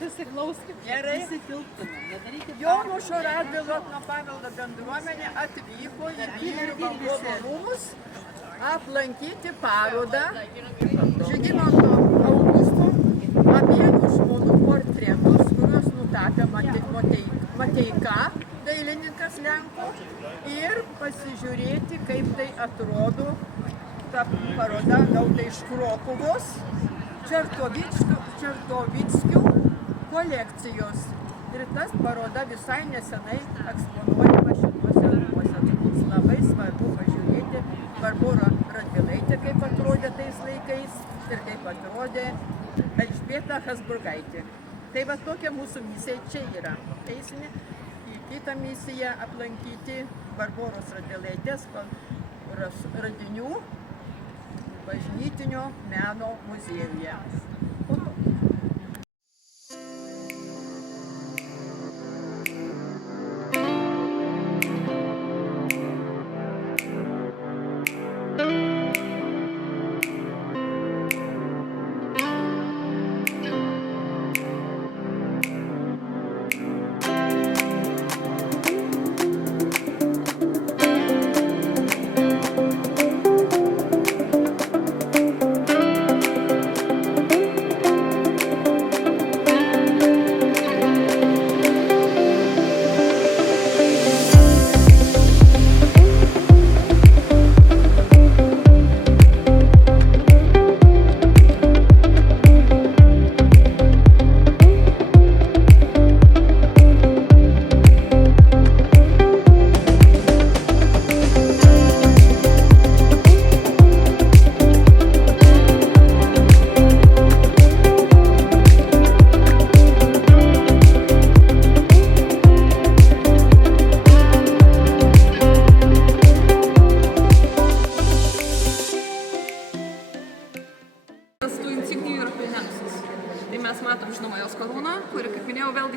Susiklauskit, gerai. Jonušo Radvilos nuo paveldo bendruomenė atvyko į Vyrų valdovo rūmus aplankyti parodą Žygimanto Augusto Abiejų žmonų portretus, kuriuos nutapė Mateika, dailininkas Lenkų, ir pasižiūrėti, kaip tai atrodo ta paroda gauta iš Krokuvos Čertovickių kolekcijos. Ir tas paroda visai nesenai eksponuojama šituose rūmuose. Tai mums labai svarbu pažiūrėti Barborą Radvilaitę, kaip atrodė tais laikais ir kaip atrodė Elžbieta Habsburgaitė. Tai va tokia mūsų misija čia yra. Eisime į kitą misiją aplankyti Barboros Radvilaitės radinių bažnytinio meno muziejuje.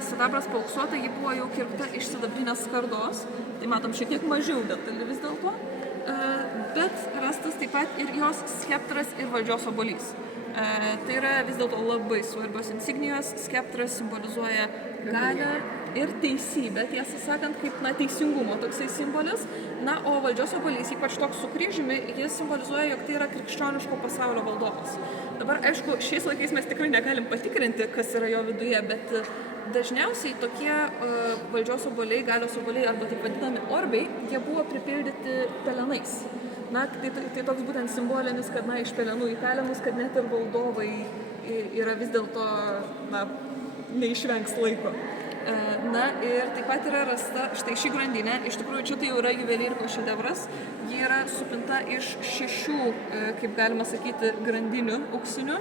Sidabras paauksuota, ji buvo jau kirpta iš sidabrinės skardos, tai matom šiek tiek mažiau detalių vis dėlto, bet rastas taip pat ir jos skeptras ir valdžios obuolys. Tai yra vis dėlto labai svarbios insignijos, skeptras simbolizuoja galią ir teisybę, tiesą sakant, kaip teisingumo toksai simbolis, o valdžios obuolys, ypač toks su kryžiumi, jis simbolizuoja, jog tai yra krikščioniško pasaulio valdovas. Dabar, aišku, šiais laikais mes tikrai negalim patikrinti, kas yra jo viduje, bet dažniausiai tokie valdžios obuoliai, galios obuoliai arba taip vadinami orbiai, jie buvo pripildyti pelenais. Tai toks būtent simbolinis, kad iš pelenų į pelenus, kad net ir valdovai yra vis dėlto neišvengs laiko. Ir taip pat yra rasta štai ši grandinė, iš tikrųjų čia tai jau yra juvelyrikos šedevras, ji yra supinta iš 6, kaip galima sakyti, grandinių auksinių.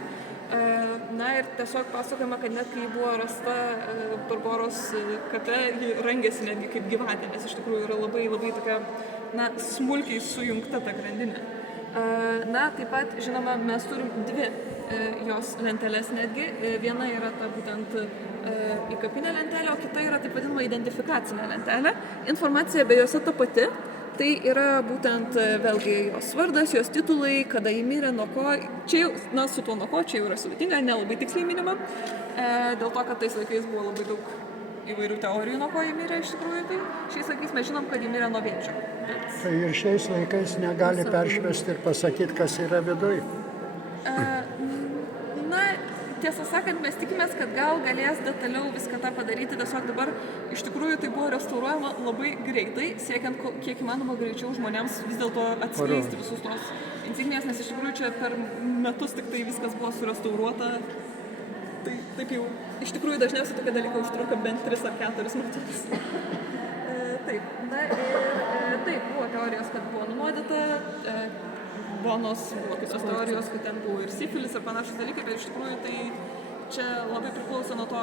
Ir tiesiog pasakojama, kad net kai buvo rasta Barboros kape, ji rangėsi netgi kaip gyvatė, nes iš tikrųjų yra labai tokia, smulkiai sujungta ta grandinė. Taip pat, žinoma, mes turim 2 jos lenteles netgi. Viena yra ta būtent įkapinė lentelė, o kita yra taip vadinama identifikacinė lentelė. Informacija be jose ta pati. Tai yra būtent vėlgi jos vardas, jos titulai, kada ji mirė, nuo ko. Čia jau, su tuo nuo ko, čia jau yra sudėtinga, nelabai tiksliai minima. Dėl to, kad tais laikais buvo labai daug įvairių teorijų, nuo ko ji mirė iš tikrųjų. Tai šiais laikais mes žinom, kad ji mirė nuo vėžio. Tai ir šiais laikais negali peršvesti ir pasakyti, kas yra viduj. Tiesą sakant, mes tikimės, kad gal galės detaliau viską tą padaryti, tiesiog dabar iš tikrųjų tai buvo restauruojama labai greitai, siekiant kiek įmanoma greičiau žmonėms vis dėlto atskleisti visus tos insignijas, nes iš tikrųjų čia per metus tik tai viskas buvo surestauruota. Tai taip jau, iš tikrųjų dažniausiai tokie dalykai užtruka bent 3 ar 4 metus. Taip, taip, buvo teorijos, kad buvo nunuodyta, bonos, buvo kitos teorijos, kad ten buvo ir sifilis ir panašus dalykai, bet iš tikrųjų tai čia labai priklauso nuo to,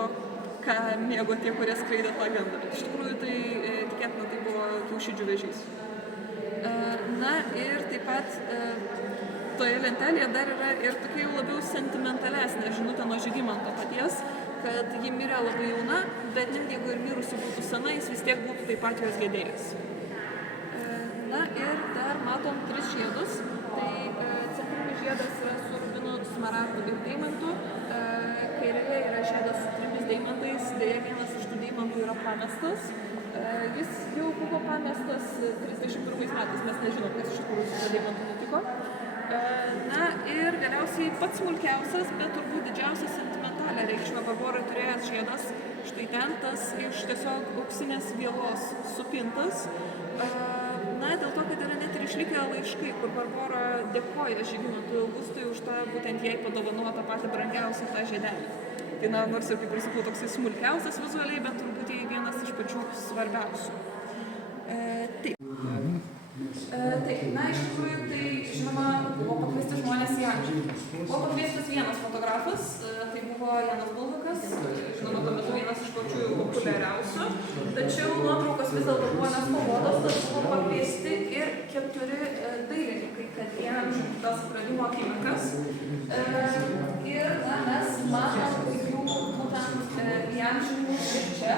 ką mėgo tie, kurie skraidė tą gandą. Bet iš tikrųjų tai tikėtina tai buvo kiaušidžių vėžys. Ir taip pat toje lentelėje dar yra ir tokia jau labiau sentimentalesnė žinutė nuo Žygimanto paties, kad ji mirė labai jauna, bet net jeigu ir mirusi būtų sena, jis vis tiek būtų taip pat jos gedėjęs. Ir dar matom 3 žiedus. Tai centrinis žiedas yra žiedas su 3 deimantais, dėja vienas iš tų deimantų yra pamestas. Jis jau buvo pamestas 31 metais, mes nežinom, kas iš tikrųjų su deimantu nutiko. Na ir galiausiai pats smulkiausias, bet turbūt didžiausias sentimentalią reikšmę Barborai turėjęs žiedas, štai ten tas iš tiesiog auksinės vielos supintas. Na, dėl to, kad yra net ir išlikę laiškai, kur Barbora dėkoja Žygimantui Augustui už tą būtent jai padovanotą patį brangiausią tą žiedelį. Tai na, nors ir kaip ir sakau, toksai smulkiausias vizualiai, bet turbūt jai vienas iš pačių svarbiausių. Taip. Taip, na, iš tikrųjų, tai, žinoma, buvo pakviesti žmonės į amžių. Buvo pakviestas vienas fotografas, tai buvo Janas Bulhakas, žinoma, tuo metu vienas iš pačių populiariausių, tačiau nuotraukos vis dėlto buvo nespalvotos, tad buvo pakviesti ir 4 dailininkai, kad įamžintų tas atradimo akimirkas. Ir, na, mes matome jų būtent įamžinimus ir čia.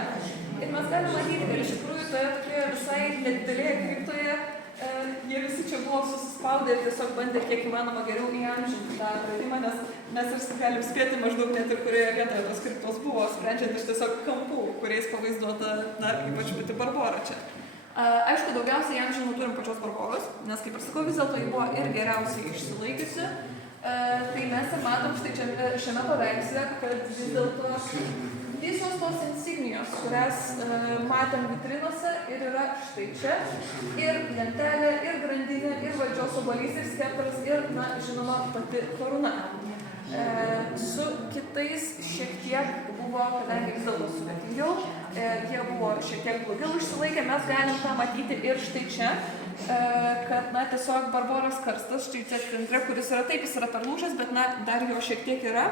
Ir mes galime matyti, kad iš tikrųjų toje tokioje visai nedidelėje kriptoje jie visi čia buvo susispaudę ir tiesiog bandė kiek įmanoma geriau įamžinti tą atradimą, nes mes ir galim spėti maždaug net ir kurioje vietoje tos kriptos buvo, sprendžiant iš tiesiog kampų, kuriais pavaizduota, na, ypač pati Barbora čia. Aišku, daugiausiai įamžinimų turim pačios Barboros, nes, kaip ir sakau, vis dėlto ji buvo ir geriausiai išsilaikiusi. Tai mes ir matom štai čia šiame paveiksle, kad vis dėlto visos tos insignijos, kurias matėm vitrinose ir yra štai čia, ir lentelė, ir grandinė, ir valdžios obuolys, ir skeptras, ir, na, žinoma, pati karūna. Su kitais šiek tiek buvo, kadangi vis dėlto sudėtingiau, jie buvo šiek tiek blogiau išsilaikę, mes galim tą matyti ir štai čia, kad, na, tiesiog Barboros karstas, štai čia centre, kuris yra taip, jis yra perlūžęs, bet, na, dar jo šiek tiek yra.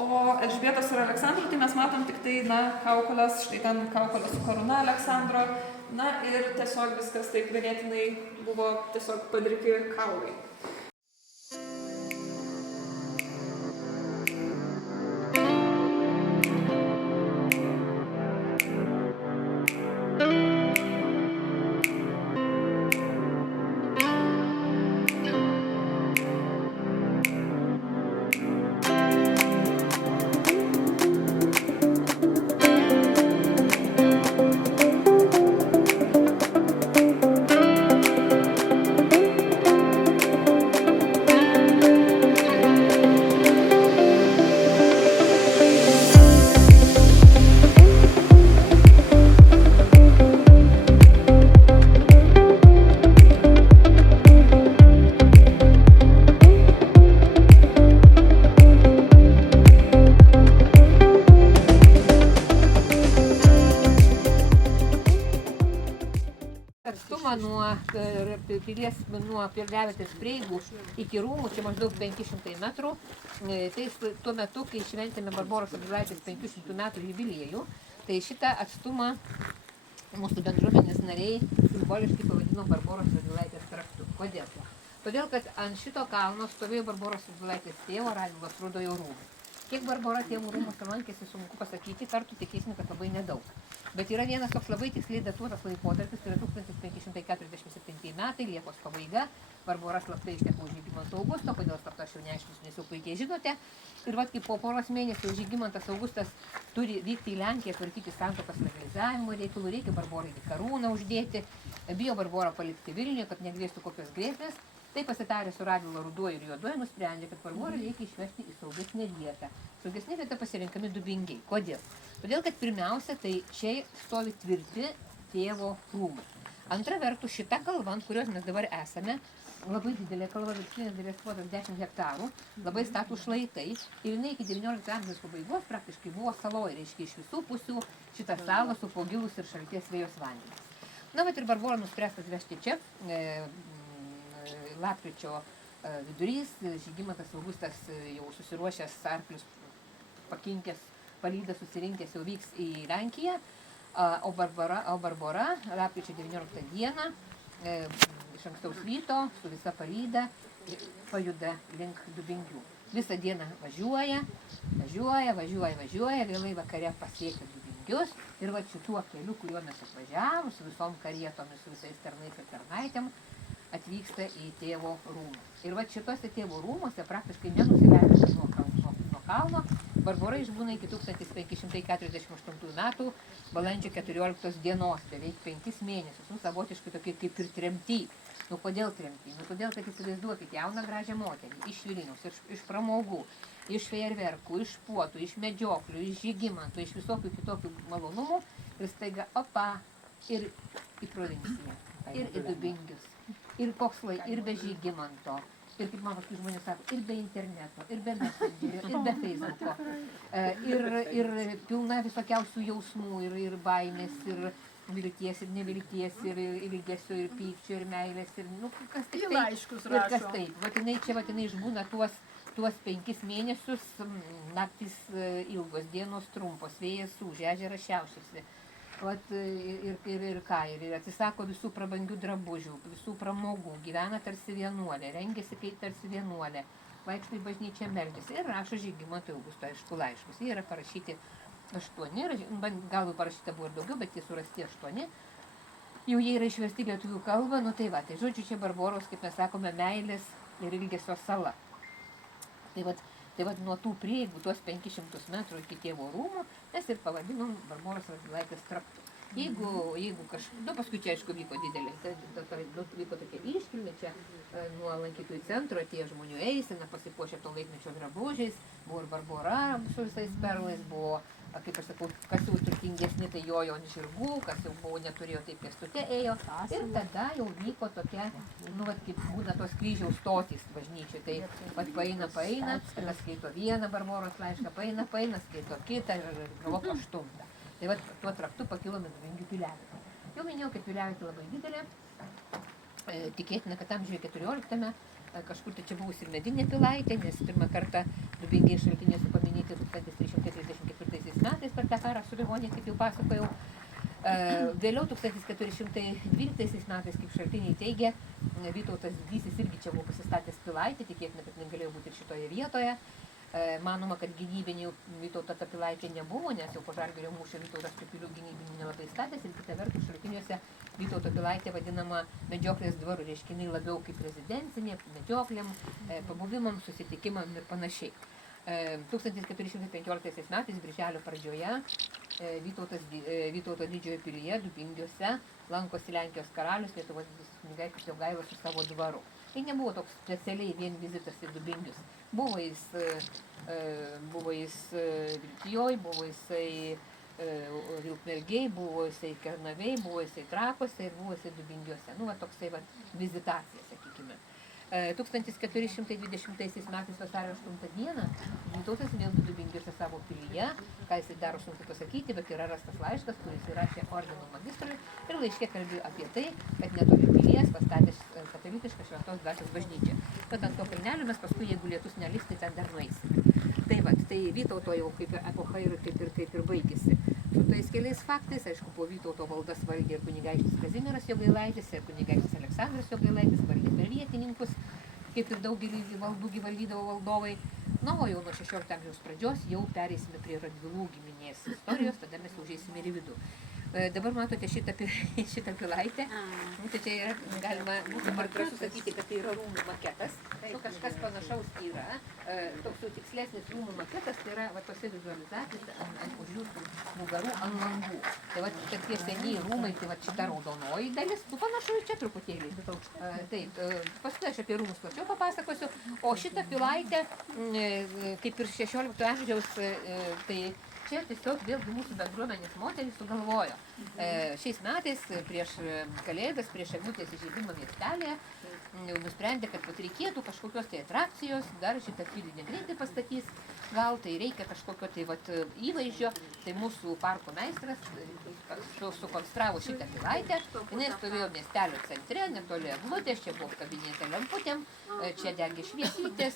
O Elžbietos ir Aleksandro, tai mes matom tik tai, na, kaukolės, štai ten kaukolės su karūna Aleksandro, na, ir tiesiog viskas taip ganėtinai buvo tiesiog padaryti kaulai. Pilies nuo Pirliavietės prieigų iki rūmų, čia maždaug 500 metrų. Tai tuo metu, kai šventėme Barboros Radvilaitės 500 metų jubiliejų, tai šitą atstumą mūsų bendruomenės nariai simboliškai pavadino Barboros Radvilaitės traktu. Kodėl? Todėl, kad ant šito kalno stovėjo Barboros Radvilaitės tėvo Radvilos Rudojo rūmai. Kiek Barbora tėvų rūmuose lankėsi, sunku pasakyti, kartų tikėsime, kad labai nedaug. Bet yra vienas toks labai tiksliai datuotas laikotarpis, tai yra 1547 metai, Liepos pabaiga. Barbora slaptai ištekau Žygimanto Augusto, kodėl slapta aš jau neaiškinsiu, nes jau puikiai žinote. Ir vat kaip po poros mėnesių Žygimantas Augustas turi vykti į Lenkiją, tvarkyti santuokos legalizavimo reikalų, reikia Barborai karūną uždėti, bijo Barborą palikti Vilniuje, kad negrėstų kokios grėsmės. Tai pasitarė su Radvilo Ruduoju ir Juoduoju, nusprendė, kad Barborą reikia išvežti į saugesnę vietą. Saugesnė vieta pasirinkami Dubingiai. Kodėl? Todėl, kad pirmiausia, tai čia stovi tvirti tėvo rūmai. Antra vertus, šita kalva, ant kurios mes dabar esame, labai didelė kalva, vidutinės dalies plotas 10 hektarų, labai statų šlaitai. Ir jinai iki 19 amžiaus pabaigos praktiškai buvo saloj, reiškia iš visų pusių šitą salą supo gilūs ir šalties vėjos vandenys. Na, bet ir Barbora nuspręsta atvežti čia. Lapkričio vidurys, Žygimantas Augustas jau susiruošęs arklius pakinkęs, palydas susirinkęs jau vyks į Lenkiją, o Barbora lapkričio 19 dieną iš ankstaus ryto su visa palyda pajuda link Dubingių. Visą dieną važiuoja, vėlai vakare pasiekia Dubingius ir va šituo keliu, kuriuo mes atvažiavom, su visom karietomis, su visais tarnais ir tarnaitėm, atvyksta į tėvo rūmus. Ir va šitose tėvo rūmuose praktiškai nenusileidžiama nuo kalno. Barbora išbūna iki 1548 metų balandžio 14 dienos, beveik 5 mėnesius. Savotiškai tokie kaip ir tremty. Kodėl tremty? Todėl, kad įsivaizduokit jauną gražią moterį iš Vilniaus, iš pramogų, iš fejerverkų, iš puotų, iš medžioklių, iš žygimantų, iš visokių kitokių malonumų ir staiga, ir į provinciją, ir į Dubingius, ir Kokslai, ir be žygimanto, ir kaip man paskui žmonės sako, ir be interneto, ir be messengerio, ir be Facebooko, ir pilna visokiausių jausmų, ir baimės, ir vilties, ir nevilties, ir ilgesio, ir pykčio, ir meilės, ir kas tik tai. Laiškus Ir kas rašo. taip. Vatinai išbūna tuos 5 mėnesius, naktis ilgos, dienos trumpos, vėjas ūžia, ežeras šiaušiasi. Ir atsisako visų prabangių drabužių, visų pramogų, gyvena tarsi vienuolė, rengiasi kaip tarsi vienuolė, vaikšto į bažnyčią meldžiasi ir rašo Žygimantui Augustui, aišku, laiškus. Jie yra parašyti 8, gal parašyta buvo ir daugiau, bet jie surasti 8. Jau jie yra išversti lietuvių kalbą, tai žodžiu, čia Barboros, kaip mes sakome, meilės ir ilgesio sala. Tai vat nuo tų prieigų, tuos 500 metrų iki tėvo rūmų, mes ir pavadinom Barboros Radvilaitės traktu. Jeigu paskui čia, aišku, vyko didelė, vyko tokia iškilmė, čia nuo lankytojų centro atėjo žmonių eisena, pasipuošė to laikmečio drabužiais, buvo ir Barbora su visais perlais, buvo, kaip aš sakau, kas jau turtingesni, tai jojo ant žirgų, kas jau buvo neturėjo, taip pėstute ėjo. Ir tada jau vyko tokia, kaip būna tos kryžiaus stotys bažnyčių, tai paeina, skaito vieną Barboros laišką, paeina, skaito kitą ir galvok 8. Tai tuo traktu pakilome Dubingių piliavietę. Jau minėjau, kad piliavietė labai didelė, tikėtina, kad amžiuje 14 kažkur tai čia buvusi ir medinė pilaitė, nes pirmą kartą Dubingiai šaltiniuose paminėti 1334 metais per tą karą su Livonija, kaip jau pasakojau. Vėliau 1412 metais, kaip šaltiniai teigia, Vytautas Didysis irgi čia buvo pasistatęs pilaitę, tikėtina, kad negalėjo būti ir šitoje vietoje. Manoma, kad gynybinių Vytauto ta pilaitė nebuvo, nes jau po Žalgirio mūšio Vytautas tų pilių gynybinių nelabai statęs ir kita vertus šaltiniuose Vytauto pilaitė vadinama medžioklės dvaru, reiškia jinai labiau kaip rezidencinė, medžioklėm, pabuvimam, susitikimam ir panašiai. 1415 metais, birželio pradžioje, Vytauto didžiojo pilyje, Dubingiuose, lankosi Lenkijos karalius, Lietuvos kunigaikštis Jogailos su savo dvaru. Tai nebuvo toks specialiai vien vizitas į Dubingius. Buvo jis Vilkijoj, buvo jisai Vilkmergėj, buvo jisai Kernavėj, buvo jisai Trakuose ir buvo jisai Dubingiuose. Toksai vizitacija, sakykime. 1420 metais vasario 8 dieną Vytautas vėl Dubingiuose savo pilyje, ką jisai daro sunku pasakyti, bet yra rastas laiškas, kuris įrašė ordino magistrui ir laiške kalbėjo apie tai, kad netoli pilies pastatė katalikišką Šventos Dvasios bažnyčią. Bet ant to kalnelio mes paskui, jeigu lietus nelis, tai ten dar nueisime. Tai Vytauto jau kaip epocha ir kaip ir baigėsi. Su tais keliais faktais, aišku, po Vytauto valdas valdė ir kunigaikštis Kazimieras Jogailaitis, ir kunigaikštis Aleksandras Jogailaitis valdė per vietininkus, kaip ir daugelį valdų valdydavo valdovai. O jau nuo 16 amžiaus pradžios jau pereisime prie Radvilų giminės istorijos, tada mes užeisime ir į vidų. Dabar matote šitą pilaitę. Tai čia yra, galima būtų drąsu sakyti, kad tai yra rūmų maketas. Kažkas panašaus yra. Toks jau tikslesnis rūmų maketas, tai yra tose vizualizacijose už jūsų nugarų ant langų. Tai tie senieji rūmai, tai šita raudonoji dalis, panašu čia truputėlį. Taip, paskui aš apie rūmus plačiau papasakosiu. O šitą pilaitę, kaip ir 16 amžiaus, tai čia tiesiog vėlgi mūsų bendruomenės moterys sugalvojo. Šiais metais prieš Kalėdas, prieš eglutės įžiebimą miestelėje, nusprendė, kad reikėtų kažkokios tai atrakcijos, dar šitą pilį negreitai pastatys, gal tai reikia kažkokio tai įvaizdžio, tai mūsų parko meistras sukonstravo šitą pilaitę, jinai stovėjo miestelio centre, netoli eglutės, čia buvo kabinėta lemputėm, čia degė šviesytės,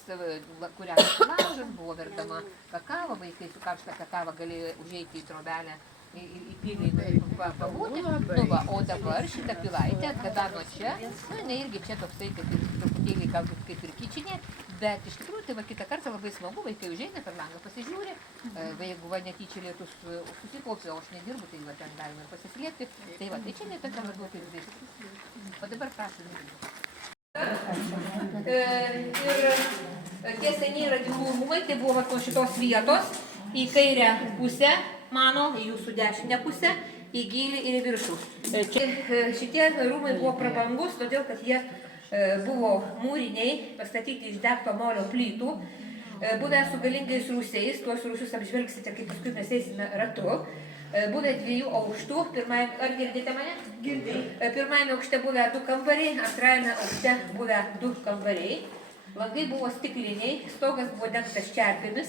kuriamas laužas, buvo verdama kakava, vaikai su karšta kakava galėjo užeiti į trobelę, į pilį pabūti. O dabar šitą pilaitę atgabeno čia, jinai irgi čia toksai, kaip ir truputėlį galbūt kaip ir kičinė, bet iš tikrųjų tai kitą kartą labai smagu, vaikai užeina per langą pasižiūri, jeigu netyčia lietus susikaupė, o aš nedirbu, tai ten galime ir pasislėpti. Tai čia netokia labiau kaip žaistis. O dabar prašom. Ir Tie seniai Radvilų rūmai, tai buvo vat nuo šitos vietos į kairę pusę, mano, į jūsų dešinę pusę, į gylį ir į viršų. Šitie rūmai buvo prabangus, todėl kad jie buvo mūriniai, pastatyti iš degto molio plytų, buvę su galingais rūsiais, tuos rūsius apžvelgsite, kaip paskui mes eisime ratu. Buvę 2 aukštų, ar girdite mane? Girdėjai. Pirmajame aukšte buvę 2 kambariai, antrajame aukšte buvę 2 kambariai. Langai buvo stikliniai, stogas buvo dengtas čerpėmis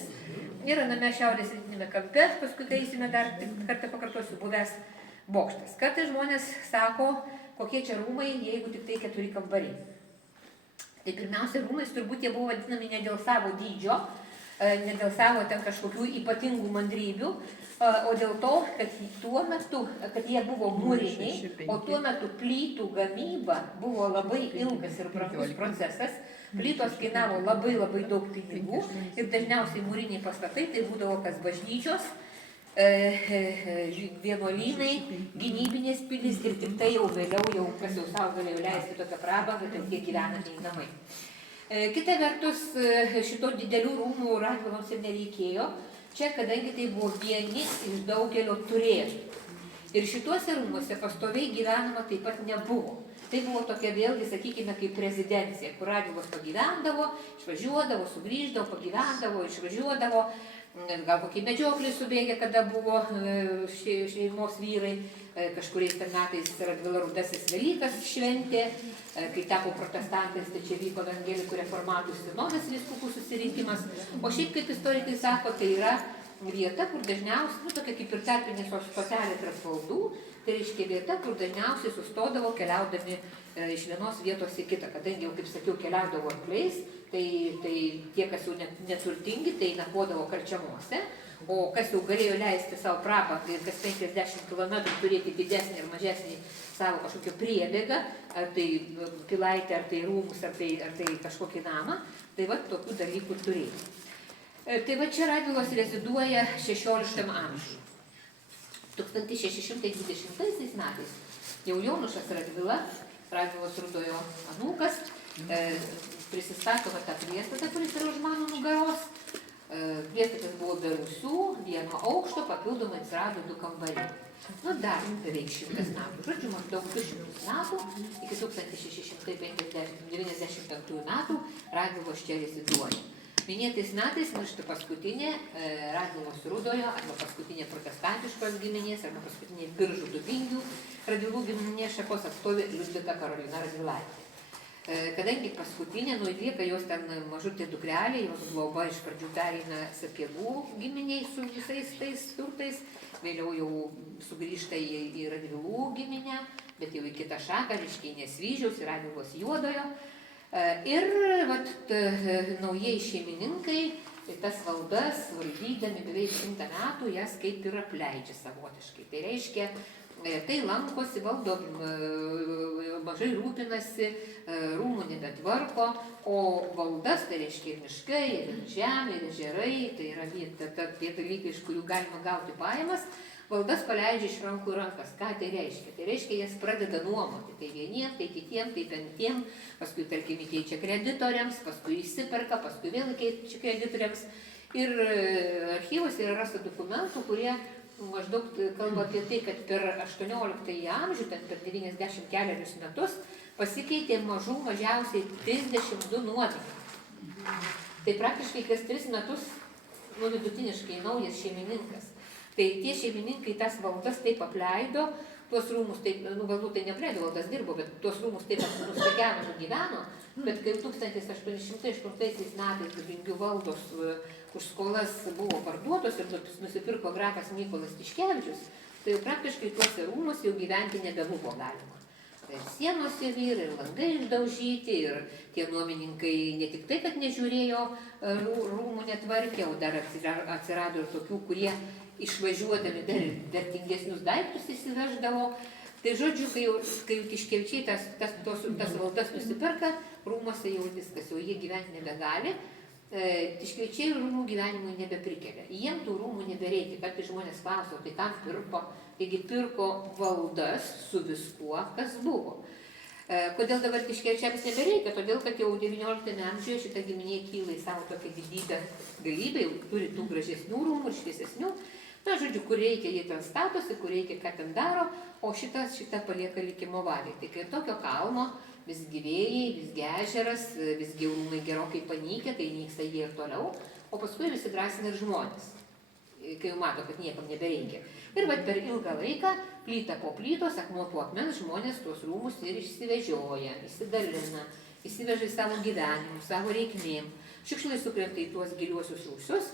ir aname šiaurės rytinėme kampe, paskui eisime dar kartą pakartosiu, buvęs bokštas. Kartais žmonės sako, kokie čia rūmai, jeigu tik tai 4 kambariai. Tai pirmiausia, rūmais turbūt jie buvo vadinami ne dėl savo dydžio, ne dėl savo ten kažkokių ypatingų mandrybių, o dėl to, kad tuo metu, kad jie buvo mūriniai, o tuo metu plytų gamyba buvo labai ilgas ir brangus procesas. Plytos kainavo labai daug pinigų ir dažniausiai mūriniai pastatai tai būdavo kas bažnyčios, vienuolynai, gynybinės pilys ir tik tai jau vėliau, kas jau savo galėjo leisti tokią prabangą, tai tie gyvenantieji namai. Kita vertus, šito didelių rūmų Radviloms ir nereikėjo, čia kadangi tai buvo vieni iš daugelio turėtų. Ir šituose rūmuose pastoviai gyvenama taip pat nebuvo. Tai buvo tokia vėlgi, sakykime, kaip rezidencija, kur Radvilos pagyvendavo, išvažiuodavo, sugrįždavo, pagyvendavo, išvažiuodavo, gal kokį medžioklį subėgė, kada buvo šeimos vyrai, kažkuriais ten metais Radvila Rudasis Velykas šventė, kai tapo protestantais, tai čia vyko evangelikų reformatų sinodas vyskupų susirinkimas, o šiaip kaip istorikai sako, tai yra vieta, kur dažniausiai, tokia kaip ir tarpinė stotelė tarp valdų, tai reiškia vieta, kur dažniausiai sustodavo keliaudami iš vienos vietos į kitą, kadangi jau, kaip sakiau, keliaudavo arkliais, tai tie, kas jau neturtingi, tai nakvodavo karčiamuose, o kas jau galėjo leisti savo prabangą ir kas 50 km turėti didesnį ir mažesnį savo kažkokią priebėgą, ar tai pilaitę, ar tai rūmus, ar tai kažkokį namą, tai va tokių dalykų turėjo. Tai va čia Radvilos reziduoja 16 amžiuje. 1620 metais jau Jonušas Radvila, Radvilos Rudojo anūkas, prisistato tą priestatą, kuris yra už mano nugaros. Priestatas buvo be rūsių, 1 aukšto, papildomai atsirado 2 kambariai. Dar beveik 100 metų, žodžiu, maždaug 200 metų, iki 1695 metų Radvilos čia reziduoja. Minėtais metais miršta paskutinė Radvilos Rudojo arba paskutinė protestantiškos giminės arba paskutinė Biržų Dubingių Radvilų giminės šakos atstovė Liudvika Karolina Radvilaitė. Kadangi paskutinė, lieka jos ten mažutė dukrelė, jos globa iš pradžių pereina Sapiegų giminiai su visais tais turtais, vėliau jau sugrįžta į Radvilų giminę, bet jau į kitą šaką, reiškia į Nesvyžiaus, į Radvilos Juodojo. Ir naujieji šeimininkai tas valdas, valdydami beveik 100 metų, jas kaip ir apleidžia savotiškai. Tai reiškia, tai lankosi, valdo, mažai rūpinasi, rūmų nebetvarko, o valdas, tai reiškia ir miškai, ir žemė, ir ežerai, tai yra tie dalykai, iš kurių galima gauti pajamas, valdas paleidžia iš rankų į rankas. Ką tai reiškia? Tai reiškia, jas pradeda nuomoti. Tai vieniem, tai kitiem, tai penktiem, paskui, tarkim, įkeičia kreditoriams, paskui įsiperka, paskui vėl įkeičia kreditoriams. Ir archyvuose yra rasta dokumentų, kurie maždaug kalba apie tai, kad per 18 amžių, per 94 metus, pasikeitė mažiausiai 32 nuomininkai. Tai praktiškai kas 3 metus vidutiniškai naujas šeimininkas. Tai tie šeimininkai tas valdas taip apleido, tuos rūmus taip, galbūt tai neapleido, valdas dirbo, bet tuos rūmus taip nustekeno, nugyveno, bet kai 1808 metais Dubingių valdos už skolas buvo parduotos ir nusipirko grafas Mykolas Tiškevičius, tai jau praktiškai tuose rūmus jau gyventi nebebuvo galima. Ir sienos įvyra, ir langai išdaužyti, ir tie nuomininkai ne tik tai, kad nežiūrėjo rūmų netvarkė, o dar atsirado ir tokių, kurie išvažiuodami dar vertingesnius daiktus įsiveždavo. Tai žodžiu, kai jau Tiškevičiai tas valdas nusiperka, rūmuose jau viskas, jau jie gyventi nebegali, Tiškevičiai rūmų gyvenimui nebeprikelia. Jiem tų rūmų nebereikia, kad žmonės klauso, tai kam pirko, taigi pirko valdas su viskuo, kas buvo. Kodėl dabar Tiškevičiams nebereikia? Todėl, kad jau XIX amžiuje šita giminė kyla į savo tokią didybę galybę, jau turi tų gražesnių rūmų ir šviesesnių. Na, žodžiu, kur reikia, jie ten statosi, kur reikia, ką ten daro, o šitą palieka likimo valiai. Tai kai tokio kalno visgi vėjai, visgi ežeras, visgi rūmai gerokai panykę, tai nyksta jie ir toliau, o paskui visi drąsina ir žmonės, kai jau mato, kad niekam nebereikia. Ir vat per ilgą laiką, plyta po plytos, akmuo po akmens, žmonės tuos rūmus ir išsivežioja, įsidalina, įsiveža į savo gyvenimą, savo reikmėm. Šiukšlai sukrenta į tuos giliuosius rūsius.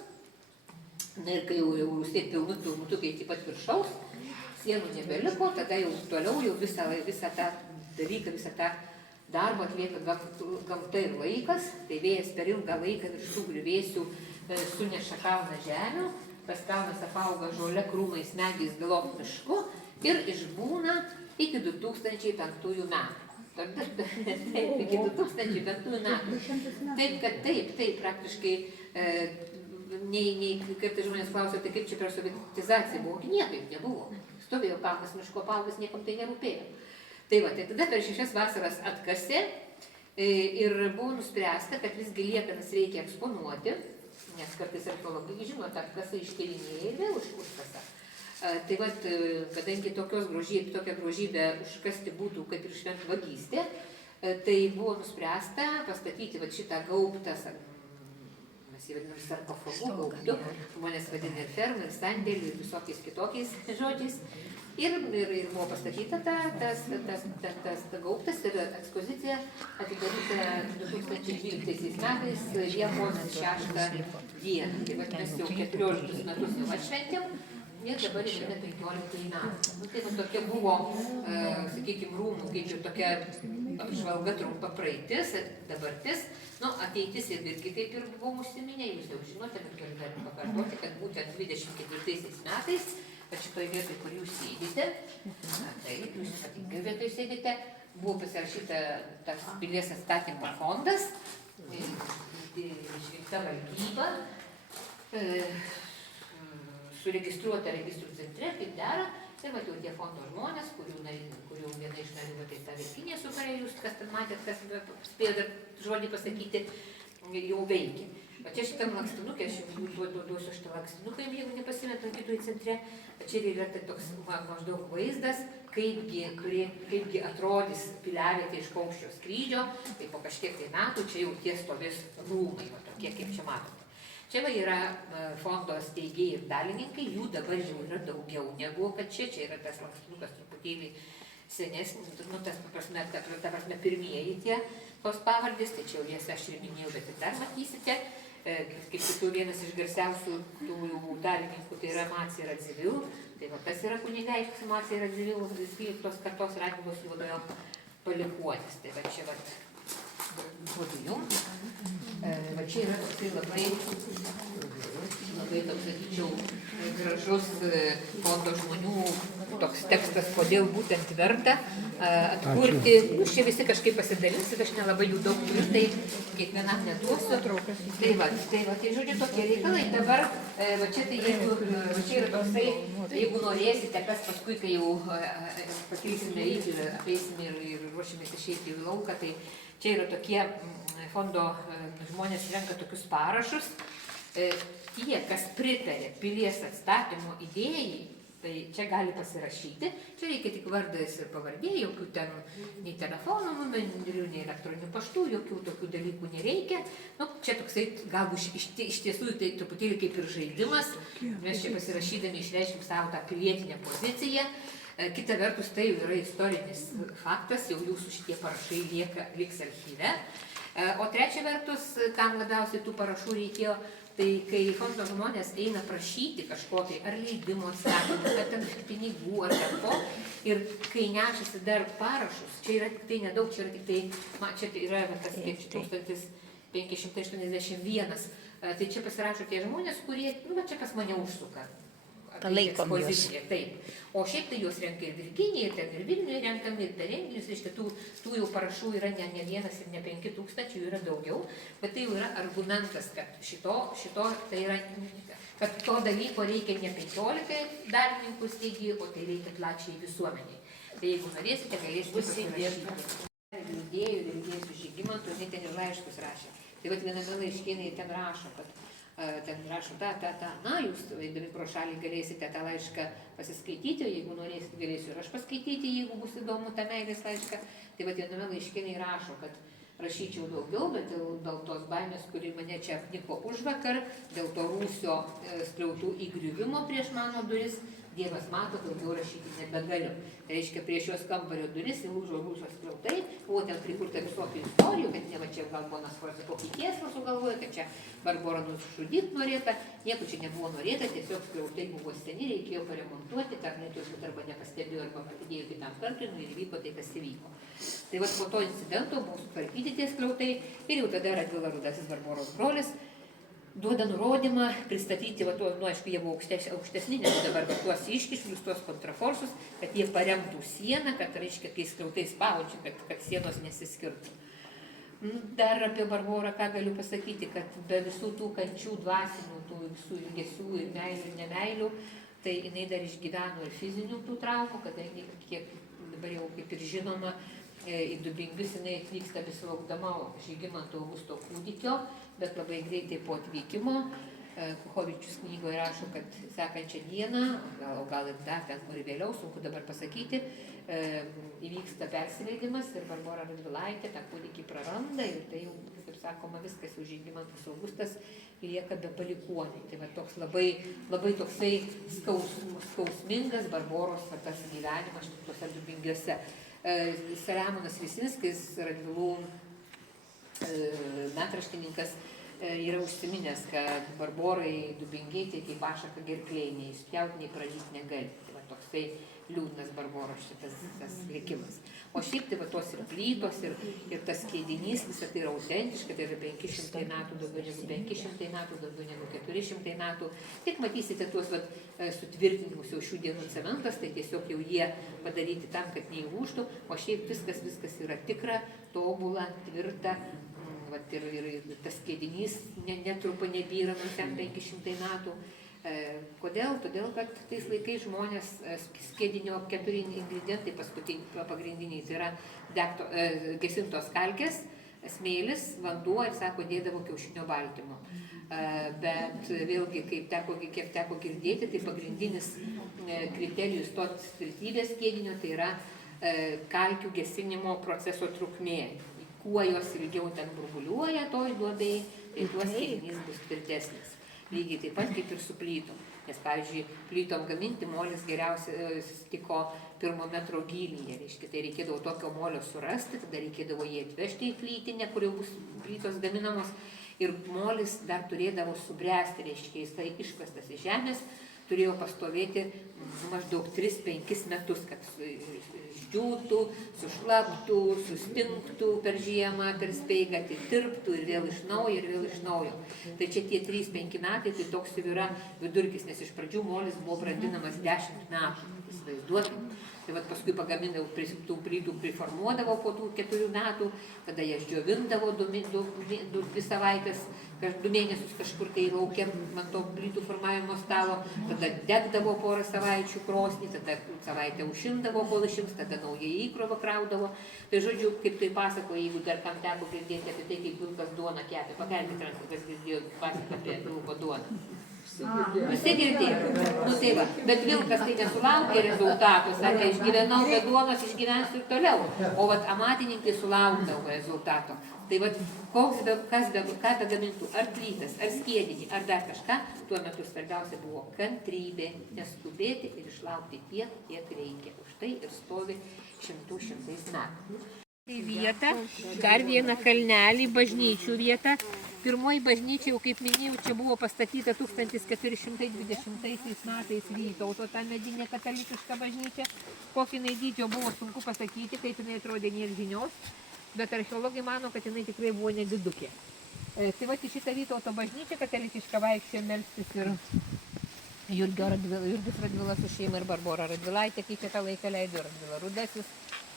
Na ir kai jau rūsiai pilnukai iki pat viršaus, sienų nebeliko, tada jau toliau jau visą tą dalyką, visą tą darbą atlieka gamta ir laikas. Tai vėjas per ilgą laiką virš tų griuvėsių suneša kalną žemių, tas kalnas apauga žole, krūmais, medžiais, galop mišku ir išbūna iki 2005 metų. Taip, iki 2005 metų. Taip, kad taip, praktiškai, kartais žmonės klausia, tai kaip čia per sovietizaciją buvo, niekaip nebuvo. Stovėjo kalnas miško apaugas, niekam tai nerūpėjo. Tai va, tai tada per 6 vasaras atkasė ir buvo nuspręsta, kad visgi liekanas reikia eksponuoti, nes kartais archeologai žino, kad atkasa iškelinėja ir vėl užkasa. Tai va, kadangi tokią grožybę užkasti būtų kaip ir šventvagystė, tai buvo nuspręsta pastatyti va šitą gaubtą, mes jį vadinam sarkofagu, gaubtu, žmonės vadina ir fermą, ir sandėlį, ir visokiais kitokiais žodžiais. Ir buvo pastatyta tas gaubtas ir ekspozicija atidaryta 2012 metais Liepos 6 dieną. Tai vat mes jau 14 metus jau atšventėm ir dabar yra 15 metų. Tai va tokia buvo, sakykime, rūmų, kaip ir tokia apžvalga trumpa praeitis, dabartis. Nu, ateitis irgi kaip ir buvom užsiminę, jūs jau žinote, bet galiu pakartoti, kad būtent 24 metais, kad šitoj vietoj, kur jūs sėdite, taip, jūs ypatingai vietoj sėdite, buvo pasirašyta tas pilies atstatymo fondas, išrinkta valdyba, suregistruota registrų centre, kaip dera, ir va jau tie fondo žmonės, kurių viena iš narių, tai ta Virginija, su kuria jūs, kas ten matėt, kas spėjo dar žodį pasakyti, jau veikia. O čia šitam lankstinukai, aš jums duosiu šitą lankstinuką, jeigu nepasimet lankytojų centre, čia yra toks maždaug vaizdas, kaipgi atrodys piliavietė iš paukščio skrydžio, tai po kažkiek tai metų čia jau tie stovės rūmai, va tokie kaip čia matote. Čia va yra fondo steigėjai ir dalininkai, jų dabar jau yra daugiau negu, kad čia yra tas lankstinukas truputėlį senesnis, nu tas, ta prasme, pirmieji tie tos pavardės, tai čia jau jas aš ir minėjau, bet ir dar matysite. Kaip kitų vienas iš garsiausių tų dalininkų, tai yra Macija Radzivil. Tai va, tas yra kunigaikštis Macija Radzivil, 12 kartos Radvilos juodojo palikuonis. Tai va čia va, duodu jums. Va čia yra labai toks, sakyčiau, gražus fondo žmonių toks tekstas, kodėl būtent verta atkurti. Jūs čia visi kažkaip pasidalinsit, aš nelabai jų daug turiu, tai kiekvienam neduosiu. Tai va, tai žodžiu tokie reikalai. Dabar, va čia tai čia yra toksai, jeigu norėsite, kas paskui, kai jau pakilsime rytį ir apeisime ir ruošimės išeiti į lauką, tai čia yra tokie fondo žmonės renka tokius parašus. Tie, kas pritarė pilies atstatymo idėjai, tai čia gali pasirašyti. Čia reikia tik vardas ir pavardė, jokių ten nei telefono numerių, nei elektroninių paštų, jokių tokių dalykų nereikia. Nu, čia toksai galbūt iš tiesų tai truputėlį kaip ir žaidimas. Mes čia pasirašydami išreiškim savo tą pilietinę poziciją. Kita vertus, tai yra istorinis faktas, jau jūsų šitie parašai liks archyve. O trečia vertus, kam labiausiai tų parašų reikėjo, tai kai fondo žmonės eina prašyti kažko tai, ar leidimo atstatymų, ar ten pinigų, ar ko, ir kai nešasi dar parašus, čia yra tik tai nedaug, čia yra tik tai, čia yra tas 1581, tai čia pasirašo tie žmonės, kurie, nu, čia pas mane užsuka. Palaikom juos. Taip. O šiaip tai juos renka ir Virginija, ir ten ir Vilniuje renkami, ir per renginius, iš tų jau parašų yra ne vienas ir ne 5000, jų yra daugiau, bet tai jau yra argumentas, kad šito tai yra, kad to dalyko reikia ne 15 dalininkų steigėjų, o tai reikia plačiai visuomeniai. Tai jeigu norėsite, galėsite pasirašyti. Liūdėjų, liūdėjų su Žygimantu, jinai ten ir laiškus rašė. Tai vat viename laiške jinai ten rašo, kad ten rašo na, jūs eidami pro šalį galėsite tą laišką pasiskaityti, jeigu norėsit, galėsiu ir aš paskaityti, jeigu bus įdomu tą meilės laišką. Tai vat viename laiške jinai rašo, kad rašyčiau daugiau, bet dėl tos baimės, kuri mane čia apniko užvakar, dėl to Rūsio skliautų įgriuvimo prieš mano duris, Dievas mato, daugiau rašyti nebegaliu. Tai reiškia, prieš jos kambario duris įlūžo Rūsio skliautai, buvo ten prikurta visokių istorijų, kad ne va čia gal ponas Sforza kokį tiesmą sugalvoja, kad čia Barbora nusižudyt norėta, nieko čia nebuvo norėta, tiesiog skliautai buvo seni, reikėjo paremontuoti, tarnai turbūt arba nepastebėjo, arba atidėjo kitam kartui, ir įvyko tai, kas įvyko. Tai va po to incidento buvo sutvarkyti tie skliautai ir jau tada Radvila Rudasis, Barboros brolis, duoda nurodymą pristatyti, va, aišku, jie buvo aukštesni, negu dabar va, tuos iškišlius, tuos kontraforsus, kad jie paremtų sieną, kad, reiškia, kai skliautai spaudžia, kad sienos nesiskirtų. Dar apie Barborą ką galiu pasakyti, kad be visų tų kančių dvasinių, tų visų ilgesių ir meilių ir nemeilių, tai jinai dar išgyveno ir fizinių tų traumų, kadangi, kiek dabar jau kaip ir žinoma, į Dubingius jinai atvyksta besilaukdama Žygimanto Augusto kūdikio, bet labai greitai po atvykimo Kuchovičius knygoje rašo, kad sekančią dieną, o gal ir dar ten kur vėliau, sunku dabar pasakyti, įvyksta persileidimas ir Barbora Radvilaitė tą kūdikį praranda ir tai jau, kaip sakoma, viskas jau Žygimantas Augustas lieka be palikuonių. Tai va toks labai toksai skausmingas Barboros tas gyvenimas tuose Dubingiuose. Saliamonas Visinskis, Radvilų metraštininkas, yra užsiminęs, kad Barborai Dubingiai tai kaip ašaka gerklėj, nei išspjaut, nei pražyt negali. Tai va toksai liūdnas Barboros šitas likimas. O šiaip tai va tos ir plytos, ir tas skiedinys, visą tai yra autentiška, tai yra 500 metų, daugiau negu 500 metų, daugiau negu 400 metų. Tik matysite tuos sutvirtinimus jau šių dienų cementas, tai tiesiog jau jie padaryti tam, kad neįlūžtų, o šiaip viskas yra tikra, tobula, tvirta. Vat ir tas skiedinys netrupa nebyra nuo ten 500 metų. Kodėl? Todėl, kad tais laikais žmonės skiedinio 4 ingredientai pagrindiniai, tai yra gesintos kalkės, smėlis, vanduo ir, sako, dėdavo kiaušinio baltymo. Bet vėlgi, kiek teko girdėti, tai pagrindinis kriterijus tos tvirtybės skiedinio tai yra kalkių gesinimo proceso trukmė. Kuo jos ilgiau ten burbuliuoja toj duobėj, tai tuo skiedinys bus tvirtesnis. Lygiai taip pat kaip ir su plytom. Nes, pavyzdžiui, plytom gaminti molis geriausiai tiko 1 metro gylyje. Reiškia, tai reikėdavo tokio molio surasti, tada reikėdavo jį atvežti į plytinę, kur jau bus plytos gaminamos. Ir molis dar turėdavo subręsti, reiškia, jis tai iškastas iš žemės, turėjo pastovėti maždaug 3-5 metus, kad išdžiūtų, sušlaptų, sustingtų per žiemą, per speigą, tirptų ir vėl iš naujo, ir vėl iš naujo. Tai čia tie 3-5 metai, tai toks jau yra vidurkis, nes iš pradžių molis buvo brandinamas 10 metų, įsivaizduokim. Tai vat paskui pagamindavo, tų plytų priformuodavo po tų 4 metų, tada jas džiovindavo 2 savaitės, 2 mėnesius kažkur tai laukia ant to plytų formavimo stalo, tada degdavo porą savaičių krosnį, tada savaitę užšimdavo, kol išims, tada naują įkrovą kraudavo. Tai žodžiu, kaip tai pasako, jeigu dar kam teko girdėti apie tai, kaip vilkas duoną kepė, pakelkite ranką, kas girdėjo pasaką apie vilko duoną. Visi girdėjo. Nu tai va, bet vilkas tai nesulaukė rezultatų, sakė, išgyvenau be duonos, išgyvensiu ir toliau. O vat amatininkai sulaukdavo rezultato. Tai vat, ką begamintų, ar plytas, ar skiedinį, ar dar kažką, tuo metu svarbiausia buvo kantrybė, neskubėti ir išlaukti tiek, kiek reikia. Už tai ir stovi 100 metų. Vieta, dar vieną kalnelį, bažnyčių vieta. Pirmoji bažnyčia, jau kaip minėjau, čia buvo pastatyta 1420 metais Vytauto, ta medinė katalikiška bažnyčia. Kokį jinai dydžio buvo sunku pasakyti, kaip jinai atrodė nėra žinios, bet archeologai mano, kad jinai tikrai buvo nedidukė. Tai va, į šitą Vytauto bažnyčią katalikišką vaikščiojo melstis ir Jurgis Radvilas su šeima ir Barbora Radvilaitė, kai čia tą laiką leido Radvila Rudasis,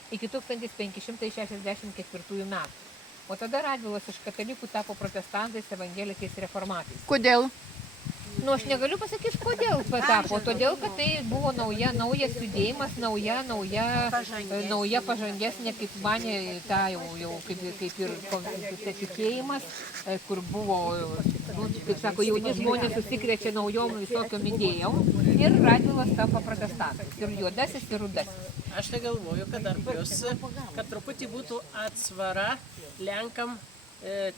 iki 1564 metų. O tada Radvilas iš katalikų tapo protestantais, evangelikais, reformatais. Kodėl? Nu, aš negaliu pasakyti, kodėl patapo. Todėl, kad tai buvo naujas judėjimas, nauja pažangesnė, kaip manė, ta jau kaip ir tikėjimas, kur buvo, nu, kaip sako, jauni žmonės susikrečia naujom visokiom idėjom ir Radvilas tampa protestantas. Ir juodasis, ir rudasis. Aš tai galvoju, kad dar plius, kad truputį būtų atsvara Lenkam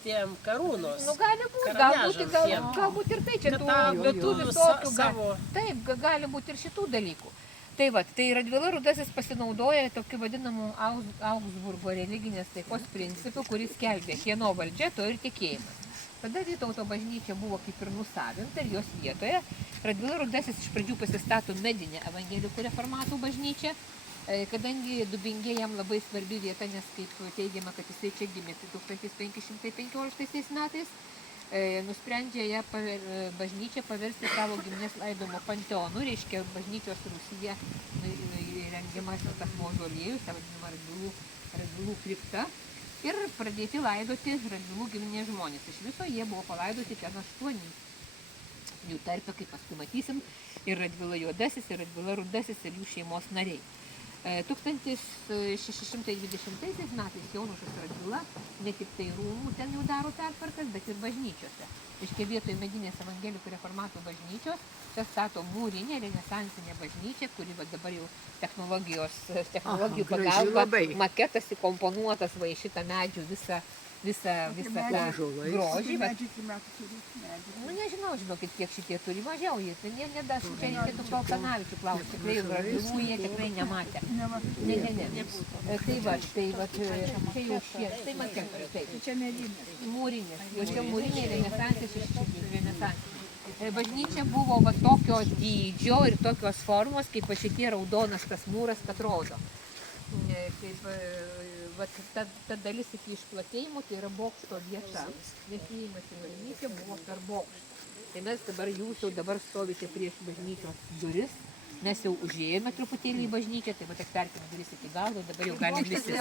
tiem karūnos. Nu, gali būti, galbūt ir tai, čia tų visokių, taip, gali būti ir šitų dalykų. Tai va, tai Radvila Rudasis pasinaudoja tokiu vadinamu Augsburgo religinės taikos principu, kuris skelbė kieno valdžia, to ir tikėjimas. Tada Vytauto bažnyčia buvo kaip ir nusavinta ir jos vietoje Radvila Rudasis iš pradžių pasistato medinę evangelikų reformatų bažnyčią, kadangi Dubingė jam labai svarbi vieta, nes kaip teigiama, kad jisai čia gimė 1515 metais, nusprendžia ją bažnyčią paversti savo giminės laidomo panteonu, reiškia bažnyčios Rusija rengiamas tas mauzolijus, ta vadinama Radvilų kripta, ir pradėti laidoti Radvilų giminės žmonės. Iš viso jie buvo palaidoti ten 8. Jų tarpe, kaip paskui matysim, ir Radvila Juodasis, ir Radvila Rudasis, ir jų šeimos nariai. 1620 metais Jonušas Radvila ne tik tai rūmų ten jau daro pertvarkas, bet ir bažnyčiose. Reiškia, vietoj medinės evangelikų reformatų bažnyčios, čia stato mūrinė renesansinė bažnyčia, kuri va dabar jau technologijų pagalba, maketas įkomponuotas va į šitą medžių visą tą grožį. Nu, nežinau, žinokit, kiek šitie turi, mažiau jie. Tai nedas, čia reikėtų Balkanavičių klausti, tikrai Radvilų jie tikrai nematė. Ne. Tai va, čia jau šie, tai maketas, taip. Čia medinės. Mūrinės, jau čia mūrinė renesansinė. Bažnyčia buvo va tokio dydžio ir tokios formos, kaip šitie raudonas tas mūras atrodo. Kaip ta dalis iki išplatėjimo, tai yra bokšto vieta, nes įėjimas į bažnyčią buvo per bokštą. Tai mes dabar, jūs jau dabar stovite prieš bažnyčios duris, mes jau užėjome truputėlį į bažnyčią, tai va, atverkime duris iki galo, dabar jau galime visi.